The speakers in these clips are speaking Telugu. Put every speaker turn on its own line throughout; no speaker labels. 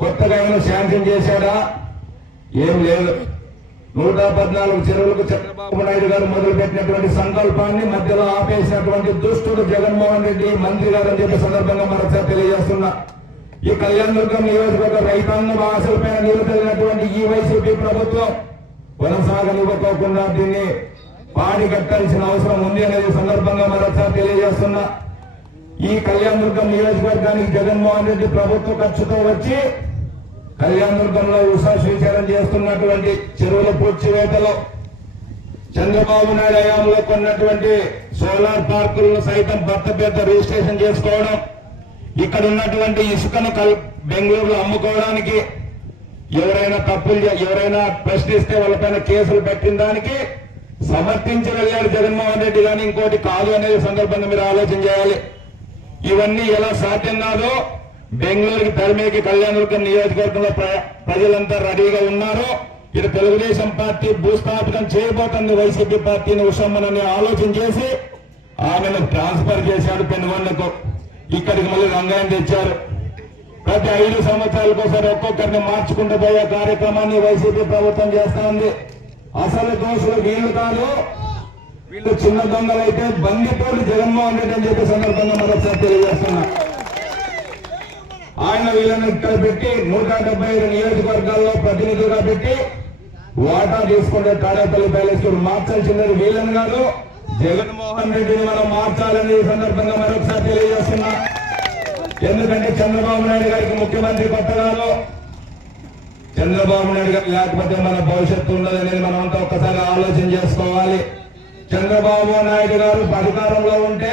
కొత్తగా ఏమైనా శాంక్షన్ చేశాడా? ఏం లేదు. నూట పద్నాలుగు చెరువులకు చంద్రబాబు నాయుడు గారు మొదలుపెట్టినటువంటి సంకల్పాన్ని మధ్యలో ఆపేసినటువంటి దుష్టుడు జగన్మోహన్ రెడ్డి మంత్రి గారు అని చెప్పి సందర్భంగా మరొకసారి తెలియజేస్తున్నా. ఈ కళ్యాణదుర్గం నియోజకవర్గ రైతాంగం ఆశలపైన నిలబడినటువంటి ఈ వైసీపీ ప్రభుత్వం కొనసాగనివ్వకోకుండా దీన్ని పాడి కట్టాల్సిన అవసరం ఉంది అనేది సందర్భంగా మరొకసారి తెలియజేస్తున్నా. ఈ కళ్యాణదుర్గం నియోజకవర్గానికి జగన్మోహన్ రెడ్డి ప్రభుత్వ ఖర్చుతో వచ్చి కళ్యాణదుర్గంలో ఉషా శ్రీచరణ చేస్తున్నటువంటి చెరువుల పూడ్చివేతలో చంద్రబాబు నాయుడు హయాంలో కొన్నటువంటి సోలార్ పార్కులను సైతం భర్త పేద రిజిస్ట్రేషన్ చేసుకోవడం ఇక్కడ ఉన్నటువంటి ఇసుకను కల్ బెంగళూరులో అమ్ముకోవడానికి ఎవరైనా తప్పులు ఎవరైనా ప్రశ్నిస్తే వాళ్ళపైన కేసులు పెట్టిన దానికి సమర్థించగలిగాడు జగన్మోహన్ రెడ్డి. కానీ ఇంకోటి కాదు అనేది సందర్భంగా మీరు ఆలోచన చేయాలి. ఇవన్నీ ఎలా సాధ్యం కాదో బెంగళూరుకి ధర్మేకి కళ్యాణదుర్గం నియోజకవర్గంలో ప్ర- ప్రజలంతా రెడీగా ఉన్నారు ఇటు తెలుగుదేశం పార్టీ భూస్థాపితం చేయబోతుంది వైసీపీ పార్టీని ఉషమ్మనని ఆలోచన చేసి ఆమెను ట్రాన్స్ఫర్ చేశాడు పెనుగొండకు. ఇక్కడికి మళ్ళీ రంగాయణ తెచ్చారు. ప్రతి ఐదు సంవత్సరాలకు ఒకసారి ఒక్కొక్కరిని మార్చుకుంటూ పోయే కార్యక్రమాన్ని వైసీపీ ప్రభుత్వం చేస్తా ఉంది. అసలు దోషులు వీళ్ళు కాదు. వీళ్ళు చిన్న దొంగలైతే బందిపోటు జగన్మోహన్ రెడ్డి అని చెప్పే సందర్భంగా మరొకసారి తెలియజేస్తున్నా. ఆయన వీళ్ళని ఇక్కడ పెట్టి నూట డెబ్బై ఐదు నియోజకవర్గాల్లో ప్రతినిధులుగా పెట్టి వాటా తీసుకుంటే తాడేపల్లి ప్యాలెస్ మార్చాల్సిందని వీళ్ళని కాదు జగన్మోహన్ రెడ్డిని మనం మార్చాలని ఈ సందర్భంగా మరొకసారి తెలియజేస్తున్నా. ఎందుకంటే చంద్రబాబు నాయుడు గారికి ముఖ్యమంత్రి కొత్త చంద్రబాబు నాయుడు గారు లేకపోతే మన భవిష్యత్తు ఉండదు అనేది మనం అంతా ఒక్కసారి ఆలోచన చేసుకోవాలి. చంద్రబాబు నాయుడు గారు అధికారంలో ఉంటే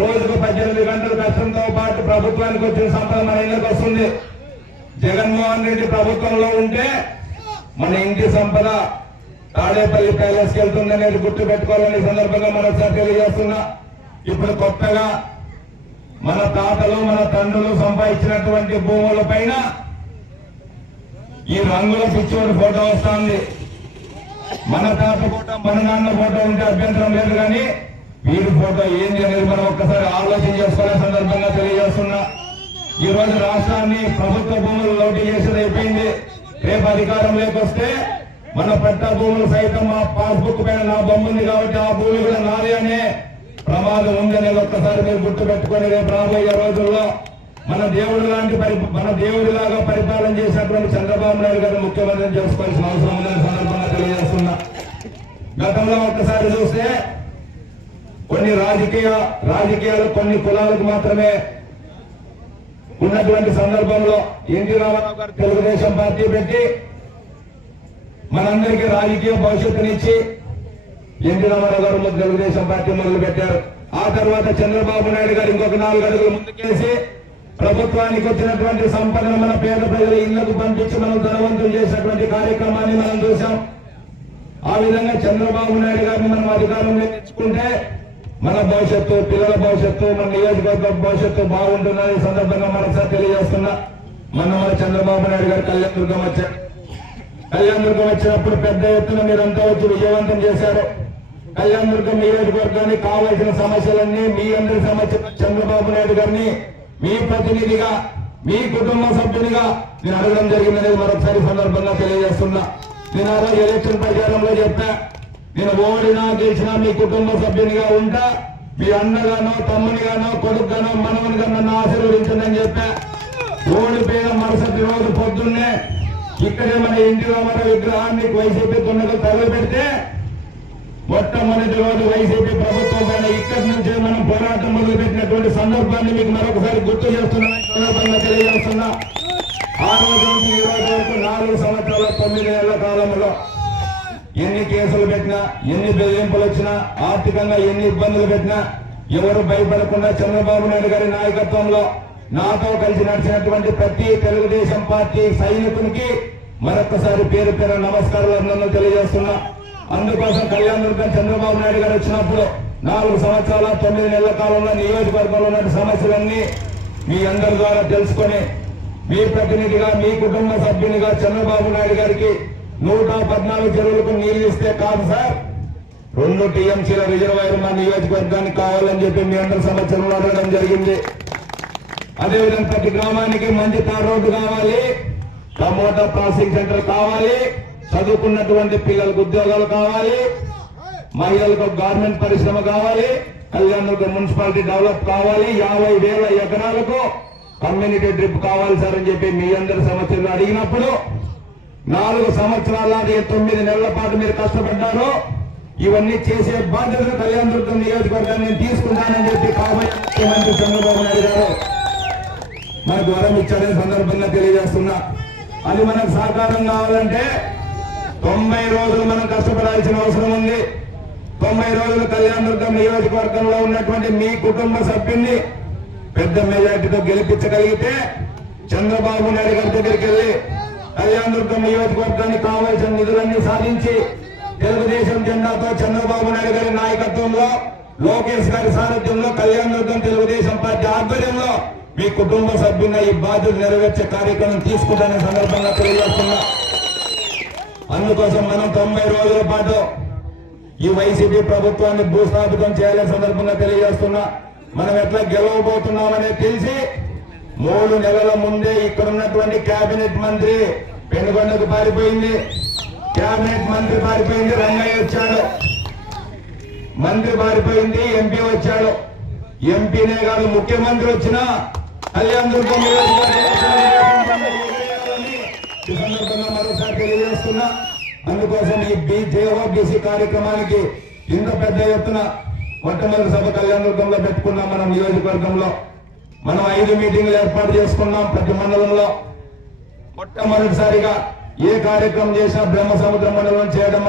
రోజుకు పద్దెనిమిది గంటల కష్టంతో పాటు ప్రభుత్వానికి వచ్చిన సంపద మన ఇళ్ళకి వస్తుంది. జగన్మోహన్ రెడ్డి ప్రభుత్వంలో ఉంటే మన ఇంటి సంపద తాడేపల్లి ప్యాలెస్కి వెళ్తుంది అనేది గుర్తు పెట్టుకోవాలని సందర్భంగా మరొకసారి తెలియజేస్తున్నా. ఇప్పుడు కొత్తగా మన తాతలు మన తండ్రులు సంపాదించినటువంటి భూముల పైన ఈ రంగుల పిచ్చోడి ఫోటో వస్తుంది. మన తాత ఫోటో మన నాన్న ఫోటో ఉంటే అభ్యంతరం లేదు కానీ వీడి ఫోటో ఏంటి అనేది మనం ఒక్కసారి ఆలోచన చేసుకునే సందర్భంగా తెలియజేస్తున్నా. ఈ రోజు రాష్ట్రాన్ని ప్రభుత్వ భూములు లోటు చేసేది అయిపోయింది. రేపు అధికారం లేకొస్తే మన పట్టా భూములు సైతం మా పాస్బుక్ పైన నా బొమ్మ ఉంది కాబట్టి ఆ భూమి కూడా నాదే అనే ప్రమాదం ఉందనేది ఒక్కసారి మీరు గుర్తు పెట్టుకొని రేపు రాబోయే రోజుల్లో మన దేవుడు లాంటి పరి మన దేవుడిలాగా పరిపాలన చేసినటువంటి చంద్రబాబు నాయుడు గారు ముఖ్యమంత్రిని చేసుకోవాల్సిన అవసరం ఉందని సందర్భంగా తెలియజేస్తారు గతంలో ఒక్కసారి చూస్తే కొన్ని రాజకీయ రాజకీయాలు కొన్ని కులాలకు మాత్రమే ఉన్నటువంటి సందర్భంలో ఎన్టీ రామారావు గారు తెలుగుదేశం పార్టీ పెట్టి మనందరికీ రాజకీయ భవిష్యత్తునిచ్చి ఎన్టీ రామారావు గారు తెలుగుదేశం పార్టీ మొదలు పెట్టారు. ఆ తర్వాత చంద్రబాబు నాయుడు గారు ఇంకొక నాలుగు అడుగులు ముందుకేసి ప్రభుత్వానికి వచ్చినటువంటి సంపదను మన పేద ప్రజల ఇళ్ళకు పంపించి మనం ధనవంతులు చేసినటువంటి కార్యక్రమాన్ని మనం చూసాం ఆ విధంగా చంద్రబాబు నాయుడు గారిని మనం అధికారంలో తెచ్చుకుంటే మన భవిష్యత్తు పిల్లల భవిష్యత్తు మన నియోజకవర్గ భవిష్యత్తు బాగుంటుందని సందర్భంగా మనసారి తెలియజేస్తున్నా. మన మన చంద్రబాబు నాయుడు గారు కళ్యాణ దుర్గం వచ్చారు. కళ్యాణ దుర్గం వచ్చినప్పుడు పెద్ద ఎత్తున మీరంతా వచ్చి విజయవంతం చేశారు. కళ్యాణ దుర్గం నియోజకవర్గానికి కావాల్సిన సమస్యలన్నీ మీ అందరి సమస్య చంద్రబాబు నాయుడు గారిని మీ ప్రతినిధిగా మీ కుటుంబ సభ్యునిగా నేను అడగడం జరిగిందనేది మరొకసారి సందర్భంగా తెలియజేస్తున్నా. నేను ఆ రోజు ఎలక్షన్ ప్రచారంలో చెప్పా నేను ఓడినా గెలిచినా మీ కుటుంబ సభ్యునిగా ఉంటా మీ అన్నగానో తమ్మునిగానో కొడుకుగానో మనవనిగా నన్ను ఆశీర్వదించండి చెప్పా. ఓడిపోయిన మరుసటి రోజు పొద్దున్నే ఇక్కడే మన ఇంటి మన విగ్రహాన్ని వైసీపీ దున్నకు తగలు మొట్టమొదటి రోజు వైసీపీ ప్రభుత్వం పైన ఇక్కడి నుంచే మనం పోరాటం మొదలుపెట్టినటువంటి సందర్భాన్ని మీకు మరొకసారి గుర్తు చేస్తున్నా తెలియజేస్తున్నా. ఆ రోజు నుంచి నాలుగు సంవత్సరాల తొమ్మిది నెలల కాలంలో ఎన్ని కేసులు పెట్టినా ఎన్ని బెదిరింపులు వచ్చినా ఆర్థికంగా ఎన్ని ఇబ్బందులు పెట్టినా ఎవరు భయపడకుండా చంద్రబాబు నాయుడు గారి నాయకత్వంలో నాతో కలిసి నడిచినటువంటి ప్రతి తెలుగుదేశం పార్టీ సైనికునికి మరొకసారి పేరు పేరు నమస్కారాలు అభినందనలు తెలియజేస్తున్నా. అందుకోసం కళ్యాణ దుర్గం చంద్రబాబు నాయుడు గారు వచ్చినప్పుడు నాలుగు సంవత్సరాల తొమ్మిది నెలల కాలంలో నియోజకవర్గంలో ఉన్న సమస్యలన్నీ మీ అందరి ద్వారా తెలుసుకొని మీ ప్రతినిధిగా మీ కుటుంబ సభ్యునిగా చంద్రబాబు నాయుడు గారికి నూట పద్నాలుగు చెరువులకు నీళ్ళు ఇస్తే కాదు సార్. రెండు టీఎంసీల రిజర్వాయర్ మా నియోజకవర్గానికి కావాలని చెప్పి మీ అందరి సంవత్సరంలో అడగడం జరిగింది. అదేవిధంగా ప్రతి గ్రామానికి మంచి తార్ రోడ్డు కావాలి టమోటా ప్రాసెసింగ్ సెంటర్ కావాలి చదువుకున్నటువంటి పిల్లలకు ఉద్యోగాలు కావాలి మహిళలకు గవర్నమెంట్ పరిశ్రమ కావాలి కళ్యాణ్ మున్సిపాలిటీ డెవలప్ కావాలి యాభై వేల ఎకరాలకు కమ్యూనిటీ ట్రిప్ కావాలి సార్ అని చెప్పి మీ అందరి సమస్యలు అడిగినప్పుడు నాలుగు సంవత్సరాల తొమ్మిది నెలల పాటు మీరు కష్టపడ్డారు. ఇవన్నీ చేసే బాధ్యత కళ్యాణ నియోజకవర్గాన్ని నేను తీసుకుంటానని చెప్పి కాబోయే ముఖ్యమంత్రి చంద్రబాబు నాయుడు గారు మనకు వరం ఇచ్చారని సందర్భంగా తెలియజేస్తున్నా. అది మనకు సహకారం కావాలంటే తొంభై రోజులు మనం కష్టపడాల్సిన అవసరం ఉంది. తొంభై రోజులు కళ్యాణ దుర్గం నియోజకవర్గంలో ఉన్నటువంటి మీ కుటుంబ సభ్యుల్ని పెద్ద మెజార్టీతో గెలిపించగలిగితే చంద్రబాబు నాయుడు గారి దగ్గరికి వెళ్ళి కళ్యాణదుర్గం నియోజకవర్గానికి నిధులన్నీ సాధించి తెలుగుదేశం జెండాతో చంద్రబాబు నాయుడు గారి నాయకత్వంలో లోకేష్ గారి సారథ్యంలో కళ్యాణదుర్గం తెలుగుదేశం పార్టీ ఆధ్వర్యంలో మీ కుటుంబ సభ్యుల ఈ బాధ్యత నెరవేర్చే కార్యక్రమం తీసుకుంటానని సందర్భంగా తెలియజేస్తున్నా. అందుకోసం మనం తొంభై రోజుల పాటు ఈ వైసీపీ ప్రభుత్వాన్ని భూస్థాపితం చేయాలనే సందర్భంగా తెలియజేస్తున్నా. మనం ఎట్లా గెలవబోతున్నామనే తెలిసి మూడు నెలల ముందే ఇక్కడ ఉన్నటువంటి కేబినెట్ మంత్రి పెనుగొండకు పారిపోయింది. కేబినెట్ మంత్రి పారిపోయింది రంగయ్య వచ్చాడు. మంత్రి పారిపోయింది ఎంపీ వచ్చాడు. ఎంపీనే కాదు ముఖ్యమంత్రి వచ్చినా కళ్యాణ్ దుర్గం ఈ సందర్భంగా మరోసారి తెలియజేస్తున్నా. అందుకోసం ఈ బీజేఓబీసీ కార్యక్రమానికి ఇంత పెద్ద ఎత్తున మొట్టమొదటి సభ కళ్యాణదుర్గంలో పెట్టుకున్నాం మనం నియోజకవర్గంలో. మనం ఐదు మీటింగ్లు ఏర్పాటు చేసుకున్నాం ప్రతి మండలంలో. మొట్టమొదటిసారిగా ఏ కార్యక్రమం చేసినా బ్రహ్మ సముద్ర మండలం చేయడం